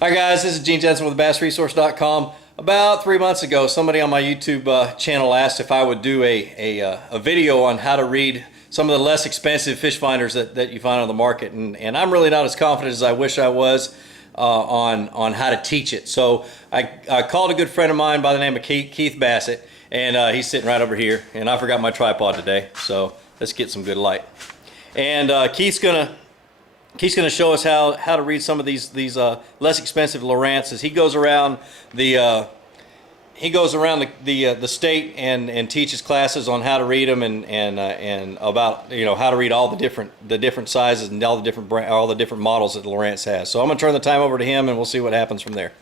Hi guys, this is Gene Jensen with BassResource.com. About 3 months ago, somebody on my YouTube channel asked if I would do a video on how to read some of the less expensive fish finders that you find on the market, and I'm really not as confident as I wish I was on how to teach it. So I called a good friend of mine by the name of Keith Bassett, and he's sitting right over here, and I forgot my tripod today, so let's get some good light. And Keith's gonna show us how to read some of these less expensive Lowrances. He goes around the state and teaches classes on how to read them and about how to read all the different sizes and all the different models that Lowrance has. So I'm gonna turn the time over to him and we'll see what happens from there.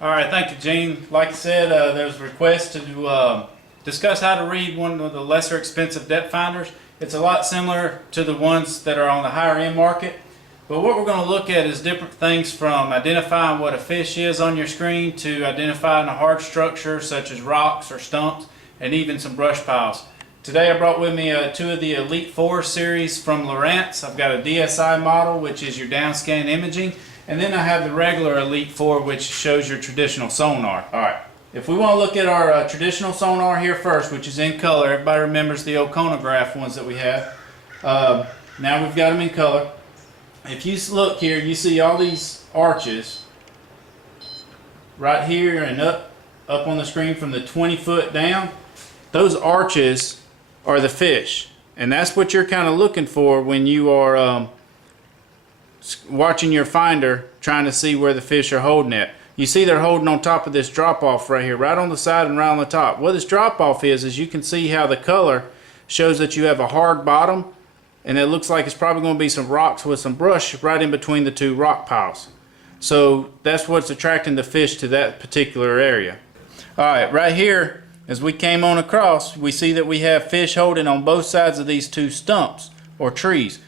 All right, thank you, Gene. Like I said, there's a request to discuss how to read one of the lesser expensive depth finders. It's a lot similar to the ones that are on the higher end market, but what we're going to look at is different things from identifying what a fish is on your screen to identifying a hard structure such as rocks or stumps and even some brush piles. Today I brought with me two of the Elite 4 series from Lowrance. I've got a DSI model, which is your down scan imaging, and then I have the regular Elite 4, which shows your traditional sonar. All right. If we want to look at our traditional sonar here first, which is in color, everybody remembers the old chronograph ones that we have. Now we've got them in color. If you look here, you see all these arches right here and up on the screen from the 20 foot down. Those arches are the fish, and that's what you're kind of looking for when you are watching your finder, trying to see where the fish are holding at. You see they're holding on top of this drop-off right here, right on the side and right on the top. What this drop-off is you can see how the color shows that you have a hard bottom, and it looks like it's probably going to be some rocks with some brush right in between the two rock piles. So that's what's attracting the fish to that particular area. Alright, right here, as we came on across, we see that we have fish holding on both sides of these two stumps or trees.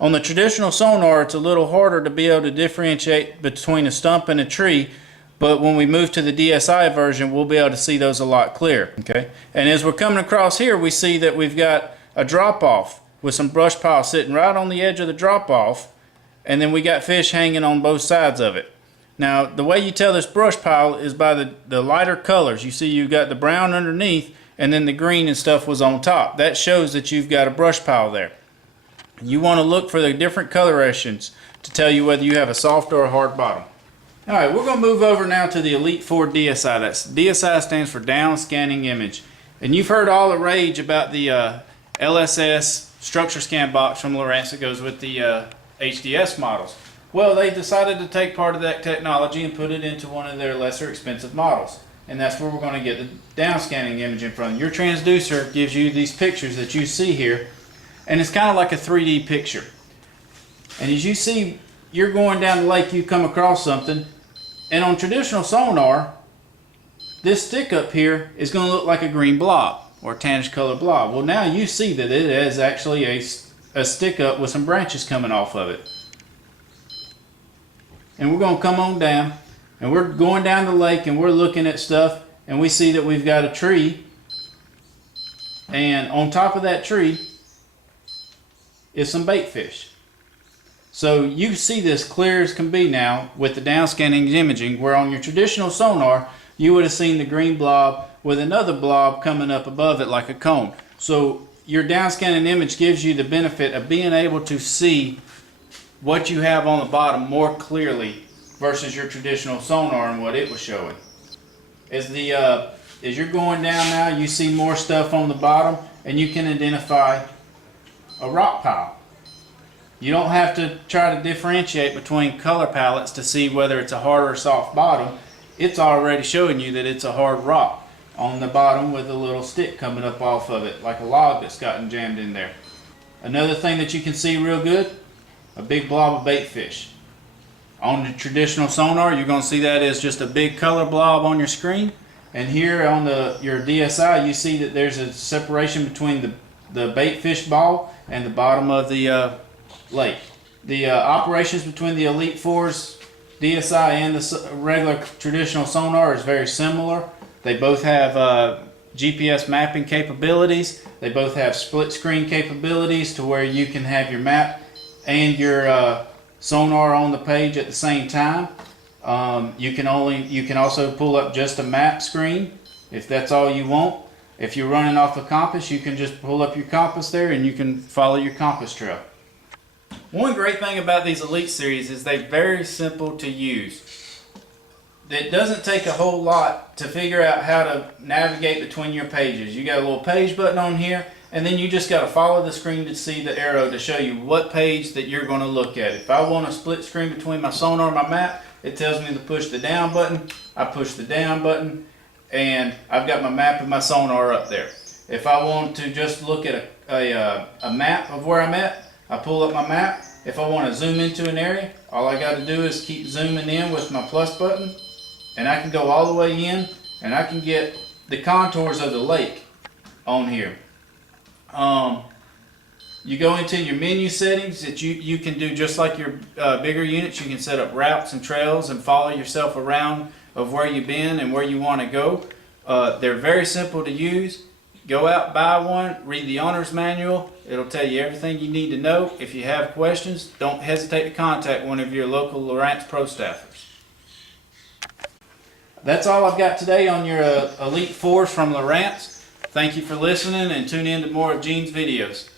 On the traditional sonar, it's a little harder to be able to differentiate between a stump and a tree, but when we move to the DSI version, we'll be able to see those a lot clearer. Okay? And as we're coming across here, we see that we've got a drop-off with some brush pile sitting right on the edge of the drop-off, and then we got fish hanging on both sides of it. Now, the way you tell this brush pile is by the lighter colors. You see you've got the brown underneath, and then the green and stuff was on top. That shows that you've got a brush pile there. You want to look for the different colorations to tell you whether you have a soft or a hard bottom. Alright, we're going to move over now to the Elite 4 DSI. That's DSI stands for down scanning image. And you've heard all the rage about the LSS structure scan box from Lowrance that goes with the HDS models. Well, they decided to take part of that technology and put it into one of their lesser expensive models. And that's where we're going to get the down scanning image in from. Your transducer gives you these pictures that you see here. And it's kind of like a 3D picture. And as you see, you're going down the lake, you come across something, and on traditional sonar, this stick up here is going to look like a green blob or a tannish colored blob. Well, now you see that it is actually a stick up with some branches coming off of it. And we're going to come on down, and we're going down the lake and we're looking at stuff, and we see that we've got a tree, and on top of that tree is some bait fish. So you see this clear as can be now with the down scanning imaging, where on your traditional sonar you would have seen the green blob with another blob coming up above it like a cone. So your down scanning image gives you the benefit of being able to see what you have on the bottom more clearly versus your traditional sonar and what it was showing. As you're going down now, you see more stuff on the bottom, and you can identify a rock pile. You don't have to try to differentiate between color palettes to see whether it's a hard or soft bottom. It's already showing you that it's a hard rock on the bottom with a little stick coming up off of it, like a log that's gotten jammed in there. Another thing that you can see real good, a big blob of bait fish. On the traditional sonar, you're going to see that as just a big color blob on your screen. And here on your DSI, you see that there's a separation between the bait fish ball and the bottom of the lake. The operations between the Elite 4's DSI and the regular traditional sonar is very similar. They both have GPS mapping capabilities. They both have split screen capabilities to where you can have your map and your sonar on the page at the same time. You can also pull up just a map screen if that's all you want. If you're running off a compass, you can just pull up your compass there and you can follow your compass trail. One great thing about these Elite series is they're very simple to use. It doesn't take a whole lot to figure out how to navigate between your pages. You got a little page button on here, and then you just got to follow the screen to see the arrow to show you what page that you're going to look at. If I want a split screen between my sonar and my map, it tells me to push the down button. I push the down button, and I've got my map and my sonar up there. If I want to just look at a map of where I'm at, I pull up my map. If I want to zoom into an area, all I got to do is keep zooming in with my plus button, and I can go all the way in, and I can get the contours of the lake on here. You go into your menu settings that you can do just like your bigger units. You can set up routes and trails and follow yourself around of where you've been and where you want to go. They're very simple to use. Go out, buy one, read the owner's manual. It'll tell you everything you need to know. If you have questions, don't hesitate to contact one of your local Lowrance Pro staffers. That's all I've got today on your Elite 4s from Lowrance. Thank you for listening, and tune in to more of Gene's videos.